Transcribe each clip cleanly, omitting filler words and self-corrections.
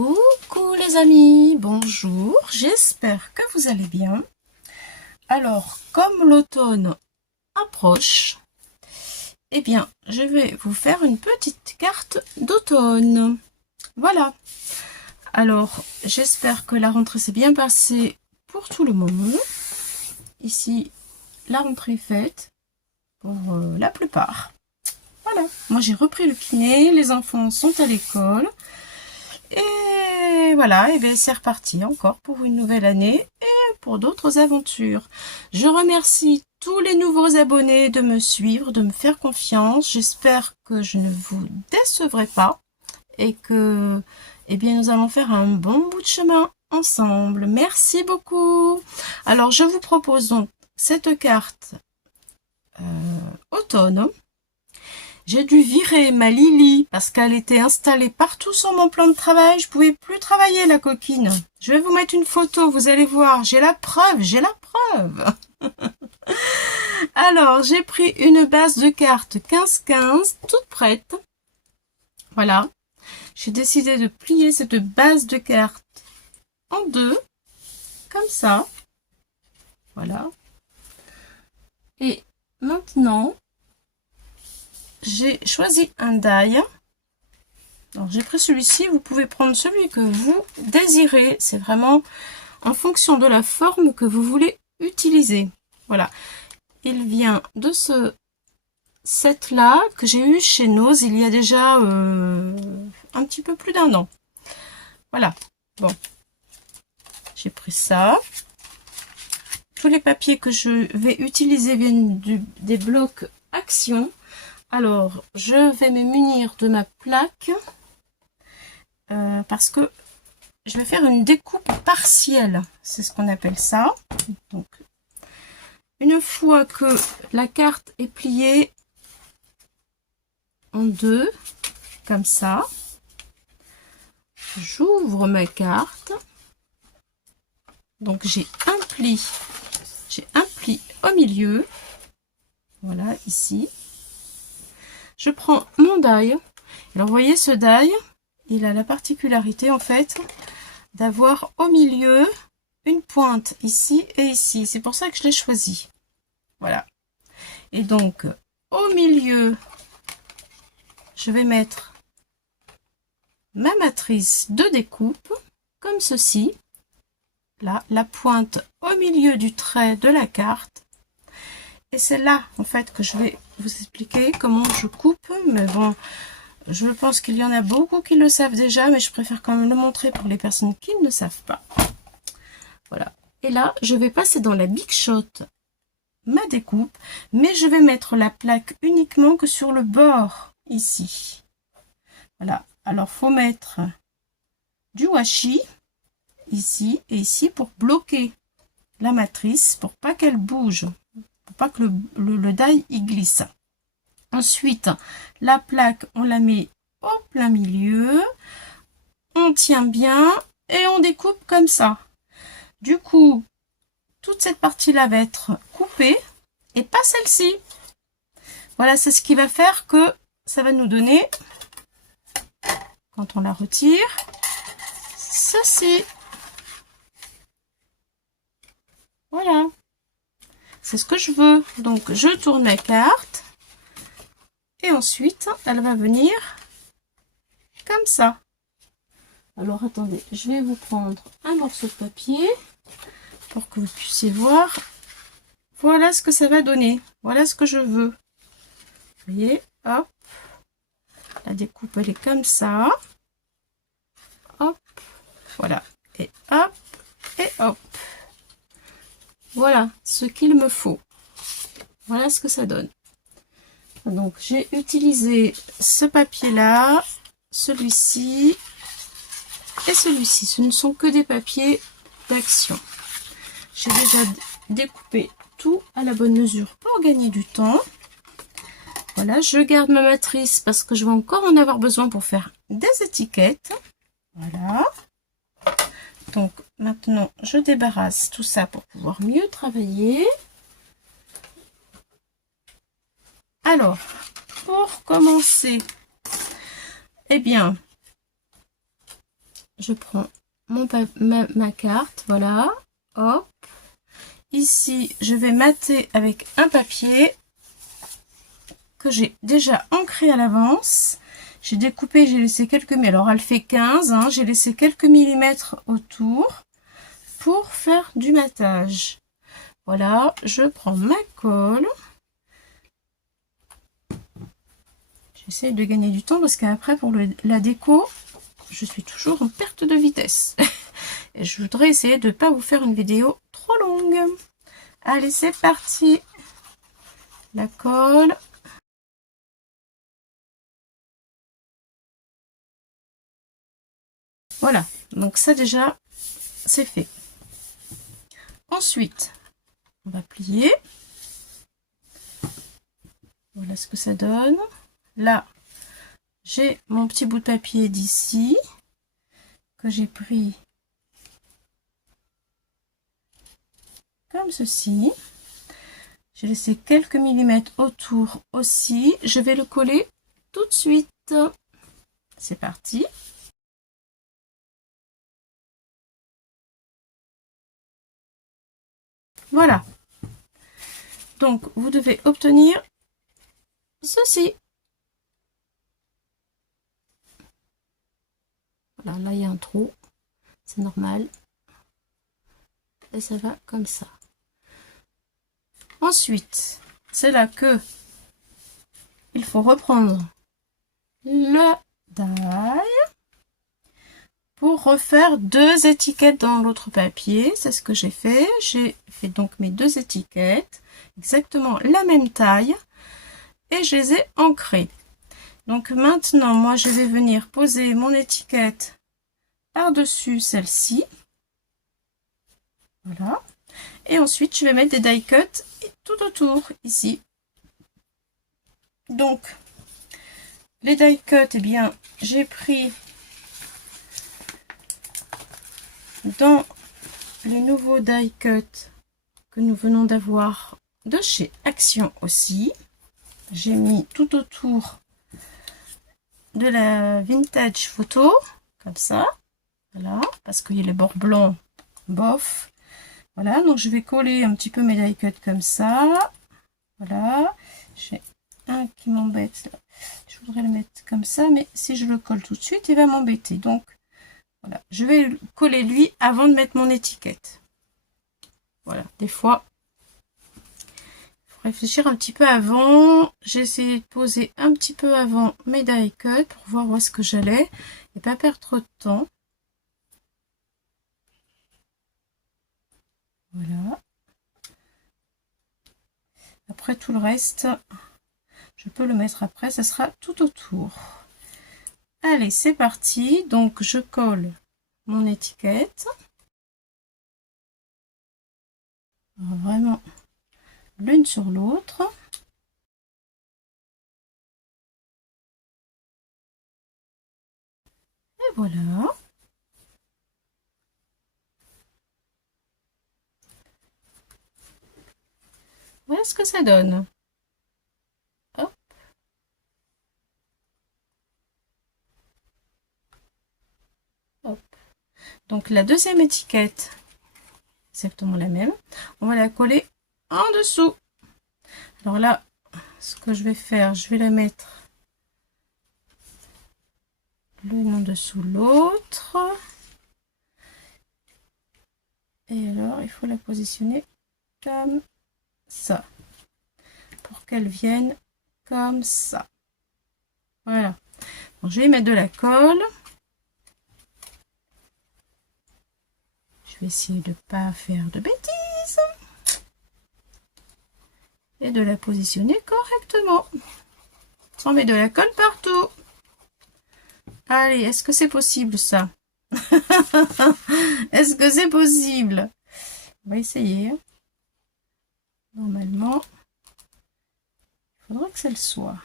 Coucou les amis, bonjour, j'espère que vous allez bien. Alors, comme l'automne approche, eh bien, je vais vous faire une petite carte d'automne. Voilà. Alors, j'espère que la rentrée s'est bien passée pour tout le monde. Ici, la rentrée est faite pour la plupart. Voilà. Moi, j'ai repris le kiné, les enfants sont à l'école. Et voilà, et bien c'est reparti encore pour une nouvelle année et pour d'autres aventures. Je remercie tous les nouveaux abonnés de me suivre, de me faire confiance. J'espère que je ne vous décevrai pas et que, eh bien, nous allons faire un bon bout de chemin ensemble. Merci beaucoup. Alors, je vous propose donc cette carte automne. J'ai dû virer ma Lily parce qu'elle était installée partout sur mon plan de travail. Je pouvais plus travailler, la coquine. Je vais vous mettre une photo, vous allez voir. J'ai la preuve, j'ai la preuve. Alors, j'ai pris une base de cartes 15-15, toute prête. Voilà. J'ai décidé de plier cette base de cartes en deux, comme ça. Voilà. Et maintenant, j'ai choisi un die. Alors j'ai pris celui-ci, vous pouvez prendre celui que vous désirez. C'est vraiment en fonction de la forme que vous voulez utiliser. Voilà. Il vient de ce set-là que j'ai eu chez Nose il y a déjà un petit peu plus d'1 an. Voilà. Bon. J'ai pris ça. Tous les papiers que je vais utiliser viennent des blocs Action. Alors, je vais me munir de ma plaque parce que je vais faire une découpe partielle. C'est ce qu'on appelle ça. Donc, une fois que la carte est pliée en deux, comme ça, j'ouvre ma carte. Donc, j'ai un pli au milieu. Voilà, ici. Je prends mon die. Alors, vous voyez, ce die, il a la particularité, en fait, d'avoir au milieu une pointe ici et ici. C'est pour ça que je l'ai choisi. Voilà. Et donc, au milieu, je vais mettre ma matrice de découpe, comme ceci. Là, la pointe au milieu du trait de la carte. Et c'est là, en fait, que je vais vous expliquer comment je coupe. Mais bon, je pense qu'il y en a beaucoup qui le savent déjà, mais je préfère quand même le montrer pour les personnes qui ne savent pas. Voilà. Et là, je vais passer dans la Big Shot ma découpe, mais je vais mettre la plaque uniquement que sur le bord, ici. Voilà. Alors, faut mettre du washi, ici et ici, pour bloquer la matrice, pour pas qu'elle bouge. Pas que le die y glisse. Ensuite, la plaque, on la met au plein milieu. On tient bien et on découpe comme ça. Du coup, toute cette partie-là va être coupée et pas celle-ci. Voilà, c'est ce qui va faire que ça va nous donner, quand on la retire, ceci. Voilà. C'est ce que je veux. Donc, je tourne ma carte. Et ensuite, elle va venir comme ça. Alors, attendez, je vais vous prendre un morceau de papier pour que vous puissiez voir. Voilà ce que ça va donner. Voilà ce que je veux. Vous voyez, hop. La découpe, elle est comme ça. Hop. Voilà. Et hop. Et hop. Voilà ce qu'il me faut. Voilà ce que ça donne. Donc, j'ai utilisé ce papier-là, celui-ci et celui-ci. Ce ne sont que des papiers d'Action. J'ai déjà découpé tout à la bonne mesure pour gagner du temps. Voilà, je garde ma matrice parce que je vais encore en avoir besoin pour faire des étiquettes. Voilà. Donc, maintenant, je débarrasse tout ça pour pouvoir mieux travailler. Alors, pour commencer, eh bien, je prends ma carte, voilà, hop. Ici, je vais mater avec un papier que j'ai déjà ancré à l'avance. J'ai découpé, j'ai laissé quelques millimètres. Alors, elle fait 15, hein, j'ai laissé quelques millimètres autour pour faire du matage. Voilà, je prends ma colle. J'essaie de gagner du temps parce qu'après, pour la déco, je suis toujours en perte de vitesse. Et je voudrais essayer de ne pas vous faire une vidéo trop longue. Allez, c'est parti. La colle. Voilà, donc ça déjà, c'est fait. Ensuite, on va plier. Voilà ce que ça donne. Là, j'ai mon petit bout de papier d'ici que j'ai pris comme ceci. J'ai laissé quelques millimètres autour aussi. Je vais le coller tout de suite. C'est parti. Voilà. Donc, vous devez obtenir ceci. Voilà, là, il y a un trou. C'est normal. Et ça va comme ça. Ensuite, c'est là que il faut reprendre le die pour refaire deux étiquettes dans l'autre papier. C'est ce que j'ai fait. J'ai fait donc mes deux étiquettes, exactement la même taille, et je les ai ancrées. Donc maintenant, moi, je vais venir poser mon étiquette par-dessus celle-ci. Voilà. Et ensuite, je vais mettre des die cuts tout autour, ici. Donc, les die cuts, eh bien, j'ai pris dans les nouveaux die cuts que nous venons d'avoir de chez Action aussi. J'ai mis tout autour de la vintage photo, comme ça. Voilà, parce qu'il y a les bords blancs, bof. Voilà, donc je vais coller un petit peu mes die cuts comme ça. Voilà, j'ai un qui m'embête. Je voudrais le mettre comme ça, mais si je le colle tout de suite, il va m'embêter. Donc, voilà, je vais coller lui avant de mettre mon étiquette. Voilà, des fois, il faut réfléchir un petit peu avant. J'ai essayé de poser un petit peu avant mes die cuts pour voir où est-ce que j'allais et pas perdre trop de temps. Voilà. Après tout le reste, je peux le mettre après, ça sera tout autour. Allez, c'est parti. Donc, je colle mon étiquette. Alors, vraiment l'une sur l'autre. Et voilà. Voilà ce que ça donne. Hop. Hop. Donc, la deuxième étiquette, exactement la même. On va la coller en dessous. Alors là, ce que je vais faire, je vais la mettre l'une en dessous l'autre. Et alors, il faut la positionner comme ça. Pour qu'elle vienne comme ça. Voilà. Donc, je vais mettre de la colle. Je vais essayer de ne pas faire de bêtises. Et de la positionner correctement. Sans mettre de la colle partout. Allez, est-ce que c'est possible ça? Est-ce que c'est possible? On va essayer. Normalement, il faudra que ça le soit.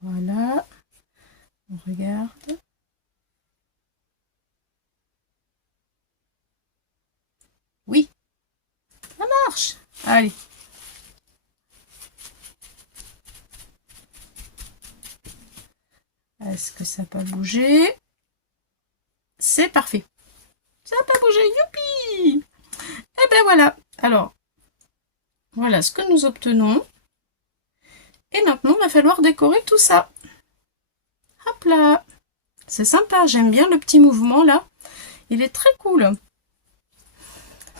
Voilà. On regarde. Oui, ça marche. Allez. Est-ce que ça pas bouger. C'est parfait. Ça n'a pas bougé, youpi! Et ben voilà. Alors, voilà ce que nous obtenons. Et maintenant, il va falloir décorer tout ça. Hop là. C'est sympa, j'aime bien le petit mouvement là. Il est très cool.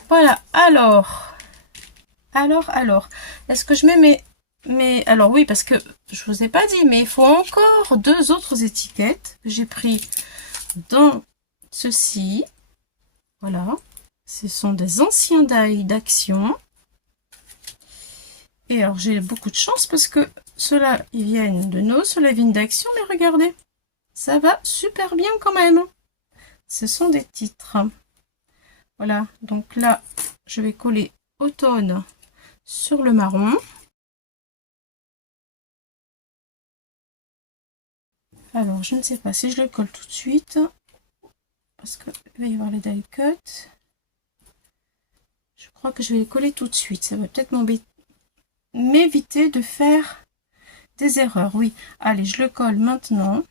Voilà, alors. Est-ce que je mets mes... Alors oui, parce que je vous ai pas dit, mais il faut encore 2 autres étiquettes que j'ai pris dans ceci. Voilà. Ce sont des anciens die d'Action. Et alors, j'ai beaucoup de chance parce que ceux-là, ils viennent de nos, ceux-là viennent d'Action, mais regardez. Ça va super bien quand même. Ce sont des titres. Voilà, donc là, je vais coller automne sur le marron. Alors, je ne sais pas si je le colle tout de suite, parce qu'il va y avoir les die cut. Je crois que je vais les coller tout de suite. Ça va peut-être m'éviter de faire des erreurs. Oui, allez, je le colle maintenant.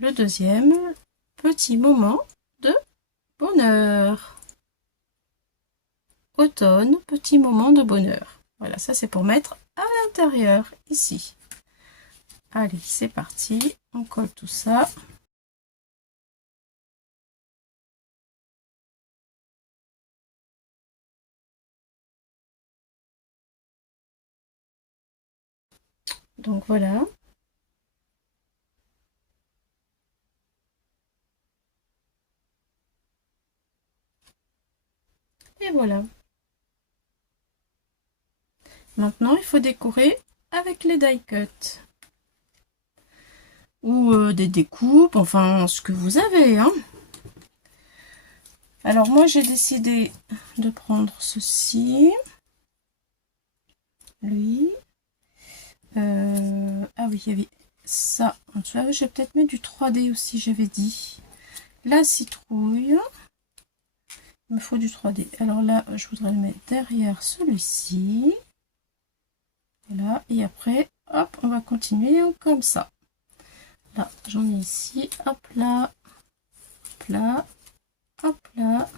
Le deuxième, petit moment de bonheur. Automne, petit moment de bonheur. Voilà, ça c'est pour mettre à l'intérieur, ici. Allez, c'est parti. On colle tout ça. Donc voilà. Et voilà. Maintenant, il faut décorer avec les die cut. Ou des découpes, enfin ce que vous avez. Hein. Alors moi, j'ai décidé de prendre ceci. Lui. Ah oui, il y avait ça en dessous. Je vais peut-être mettre du 3D aussi, j'avais dit. La citrouille. Il me faut du 3D. Alors là, je voudrais le mettre derrière celui-ci. Voilà. Et après, hop, on va continuer comme ça. Là, j'en ai ici. Hop là. Hop là. Hop là.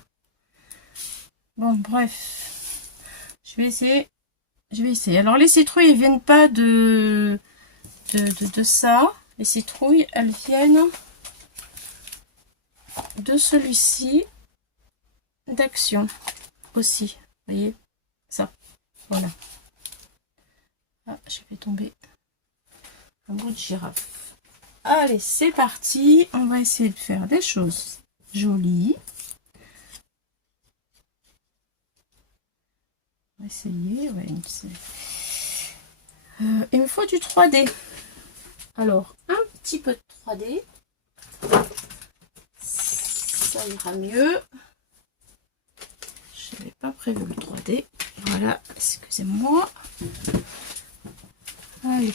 Bon, bref. Je vais essayer. Alors, les citrouilles, elles viennent pas de ça. Les citrouilles, elles viennent de celui-ci d'Action aussi. Vous voyez ça. Voilà. Ah, je vais tomber un bout de girafe. Allez, c'est parti. On va essayer de faire des choses jolies. On va essayer. Ouais, il me faut du 3D. Alors, un petit peu de 3D. Ça ira mieux. Je n'avais pas prévu le 3D. Voilà, excusez-moi. Allez.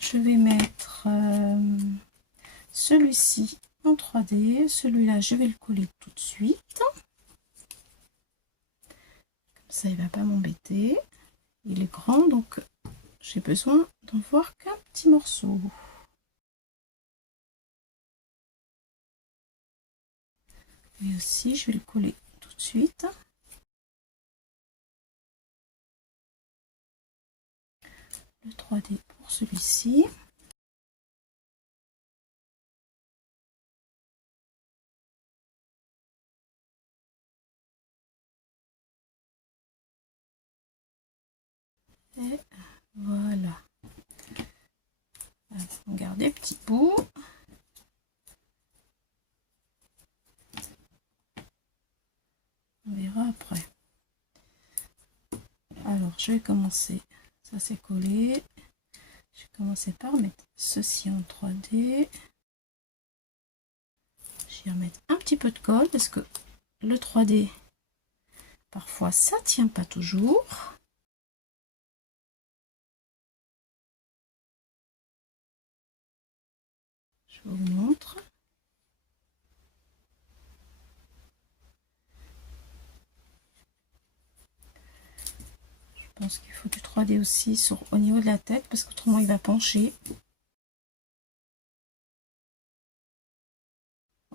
Je vais mettre celui-ci en 3D. Celui-là, je vais le coller tout de suite. Comme ça, il ne va pas m'embêter. Il est grand, donc j'ai besoin d'en voir qu'un petit morceau. Lui aussi, je vais le coller tout de suite. Le 3D pour celui-ci. Et voilà. On garde des petits bouts. On verra après. Alors, je vais commencer. Ça, c'est collé. Je vais commencer par mettre ceci en 3D. Je vais remettre un petit peu de colle parce que le 3D, parfois, ça tient pas toujours. Je vous montre. Je pense qu'il faut du 3D aussi au niveau de la tête, parce qu'autrement il va pencher.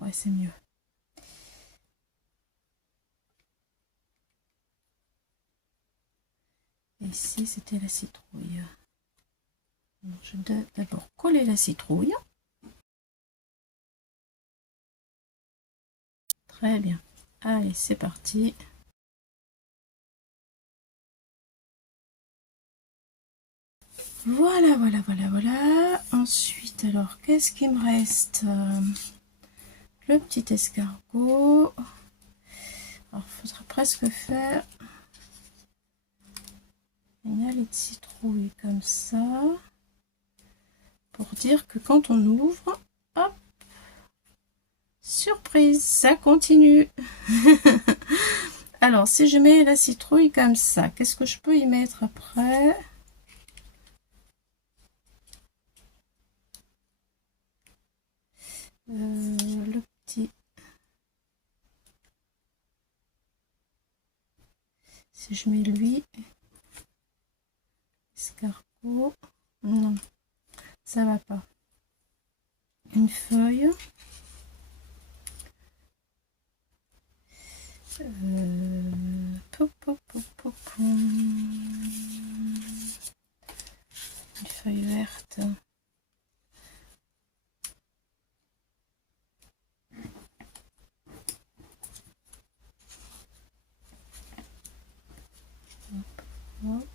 Ouais, c'est mieux. Et ici, c'était la citrouille. Je dois d'abord coller la citrouille. Très bien. Allez, c'est parti. Voilà, voilà, voilà, voilà. Ensuite, alors, qu'est-ce qui me reste? Le petit escargot. Alors, il faudra presque faire une allée de citrouille comme ça. Pour dire que quand on ouvre, hop, surprise, ça continue. Alors, si je mets la citrouille comme ça, qu'est-ce que je peux y mettre après? Le petit... Si je mets lui, escargot, non, ça va pas. Une feuille. Une feuille verte. Hop, hop.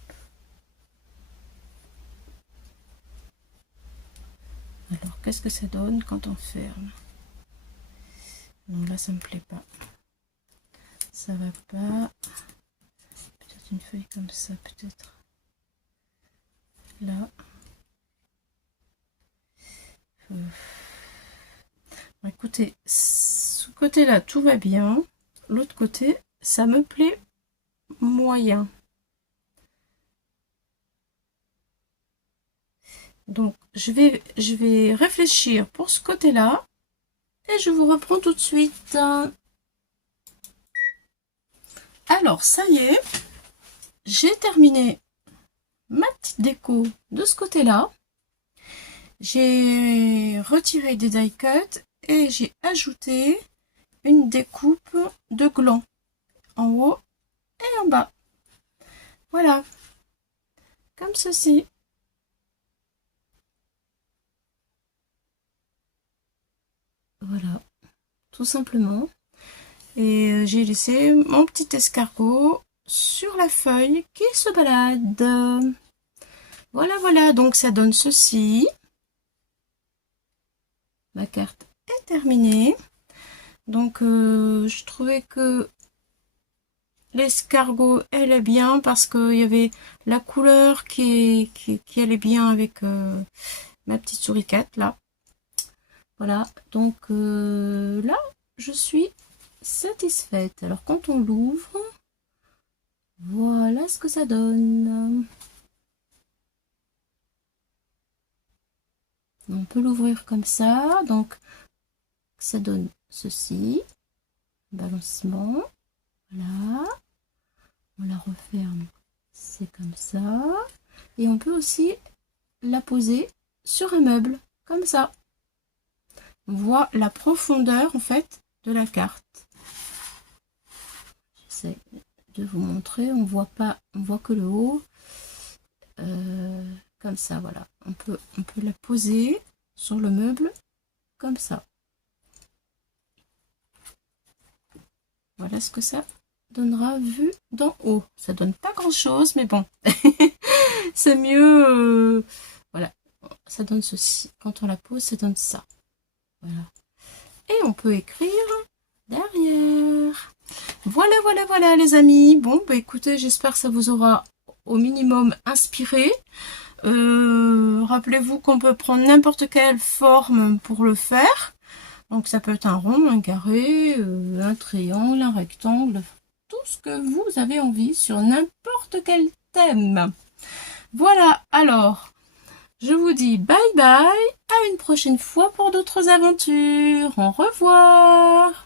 Alors, qu'est-ce que ça donne quand on ferme? Non, là, ça me plaît pas. Ça va pas. Peut-être une feuille comme ça, peut-être. Là. Écoutez, ce côté-là, tout va bien. L'autre côté, ça me plaît moyen. Donc, je vais réfléchir pour ce côté-là. Et je vous reprends tout de suite. Alors, ça y est. J'ai terminé ma petite déco de ce côté-là. J'ai retiré des die cuts et j'ai ajouté une découpe de gland en haut et en bas. Voilà, comme ceci. Voilà, tout simplement. Et j'ai laissé mon petit escargot sur la feuille qui se balade. Voilà, voilà, donc ça donne ceci. Ma carte est terminée. Donc, je trouvais que l'escargot, elle est bien parce qu'il y avait la couleur qui allait bien avec ma petite souricate, là. Voilà, donc là, je suis satisfaite. Alors, quand on l'ouvre, voilà ce que ça donne. On peut l'ouvrir comme ça, donc ça donne ceci, balancement, voilà, on la referme, c'est comme ça, et on peut aussi la poser sur un meuble, comme ça. On voit la profondeur en fait de la carte. J'essaie de vous montrer, on voit pas, on voit que le haut, comme ça, voilà. On peut la poser sur le meuble comme ça. Voilà ce que ça donnera vu d'en haut. Ça donne pas grand chose, mais bon, c'est mieux. Voilà, ça donne ceci. Quand on la pose, ça donne ça. Voilà. Et on peut écrire derrière. Voilà, voilà, voilà les amis. Bon, bah écoutez, j'espère que ça vous aura au minimum inspiré. Rappelez-vous qu'on peut prendre n'importe quelle forme pour le faire. Donc ça peut être un rond, un carré, un triangle, un rectangle, tout ce que vous avez envie sur n'importe quel thème. Voilà, alors, je vous dis bye bye, à une prochaine fois pour d'autres aventures. Au revoir.